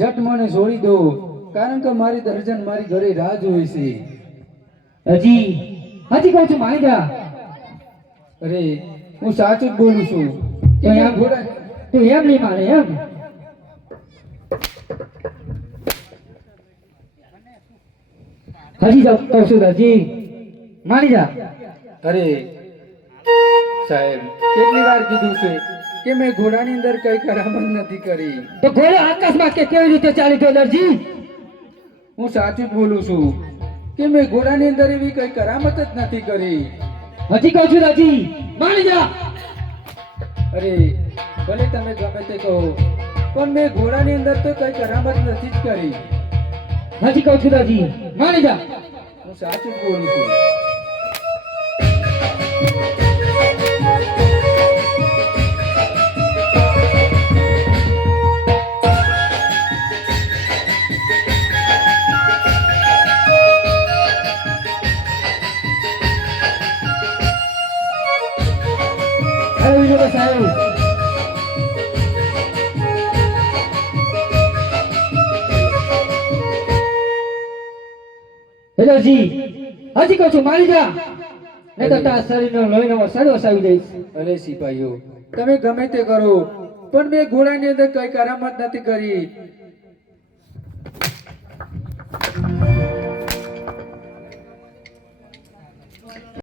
જટ મને છોડી દો. કારણ કે મારી દર્જન મારી ઘરે રાહ જોઈ છે. હજી હજી કહું છું માની જા અરે હું સાચું જ બોલું છું. કે આ ઘોડા તું એમ નહીં માને એમ. હજી જાઉં કહું છું હજી માની જા અરે સાહેબ કેટલી વાર કીધું છે કે મેં ઘોડાની અંદર કઈ કરામત નથી કરી. તો ઘોડો આકાશમાં કે કેવી રીતે ચાલી ગયો દરજી? હું સાચું જ બોલું છું કે મેં ઘોડાની અંદર એવી કઈ કરામત જ નથી કરી. હજી કહું છું દરજી. માની જા. અરે ભલે તમે ગમે તે કહો પણ મેં ઘોડાની અંદર તો કઈ કરામત નથી જ કરી. હજી કહું છું દરજી. માની જા. હું સાચું જ બોલું છું. અરે વિનોદ સાહેબ. હેલો જી હજી કહું છું, મારી જા નહીં તો તારા શરીરનો લોહીનો સડો સાવી દઈશ. અરે સિપાહીઓ, તમે ગમે તે કરો, પણ મેં ઘોડાની અંદર કઈ કરામત નથી કરી.